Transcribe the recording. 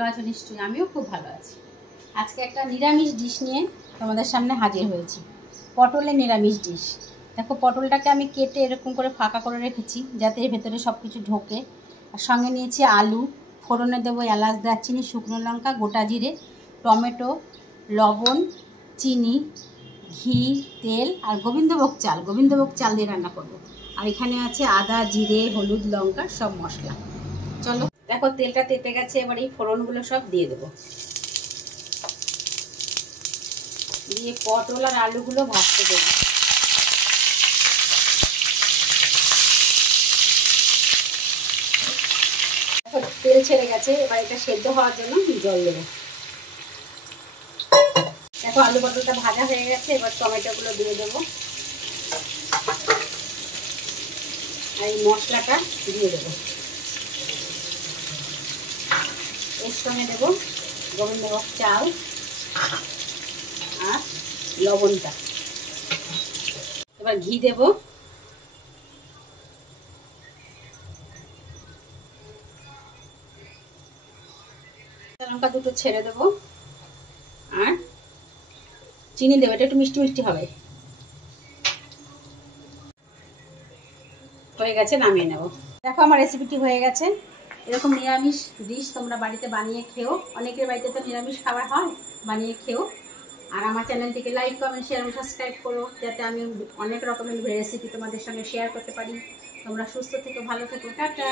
ভালো আছো নিশ্চয়ই, আমিও খুব ভালো আছি। আজকে একটা নিরামিষ ডিশ নিয়ে তোমাদের সামনে হাজির হয়েছি। পটলের নিরামিষ ডিশ। দেখো, পটলটাকে আমি কেটে এরকম করে ফাঁকা করে রেখেছি যাতে এর ভেতরে সব কিছু ঢোকে। আর সঙ্গে নিয়েছি আলু, ফোড়নে দেবো এলাচ, দারচিনি, শুকনো লঙ্কা, গোটা জিরে, টমেটো, লবণ, চিনি, ঘি, তেল আর গোবিন্দভোগ চাল দিয়ে রান্না করব। আর এখানে আছে আদা, জিরে, হলুদ, লঙ্কা সব মশলা। চলো, দেখো তেলটা তেতে গেছে, এবার এই ফোড়নগুলো সব দিয়ে দেবো। দিয়ে পটল আর আলুগুলো ভাজতে দেবো। দেখো তেল ছেড়ে গেছে, এবার এটা সেদ্ধ হওয়ার জন্য জল দেবো। দেখো আলু পটলটা ভাজা হয়ে গেছে, এবার টমেটোগুলো দিয়ে দেবো আর এই মশলাটা দিয়ে দেবো। এর সঙ্গে দেবো গোবিন্দভোগ চাল আর লবণটা। এবার ঘি দেবো, লঙ্কা দুটো ছেড়ে দেবো আর চিনি দেবো, এটা একটু মিষ্টি মিষ্টি হবে। হয়ে গেছে, নামিয়ে নেব। দেখো আমার রেসিপিটি হয়ে গেছে। এরকম নিরামিষ ডিশ তোমরা বাড়িতে বানিয়ে খেও। অনেকের বাড়িতে তো নিরামিষ খাবার হয়, বানিয়ে খেও। আর আমার চ্যানেলটিকে লাইক, কমেন্ট, শেয়ার এবং সাবস্ক্রাইব করো, যাতে আমি অনেক রকমের রেসিপি তোমাদের সঙ্গে শেয়ার করতে পারি। তোমরা সুস্থ থেকো, ভালো থেকো, টাটা।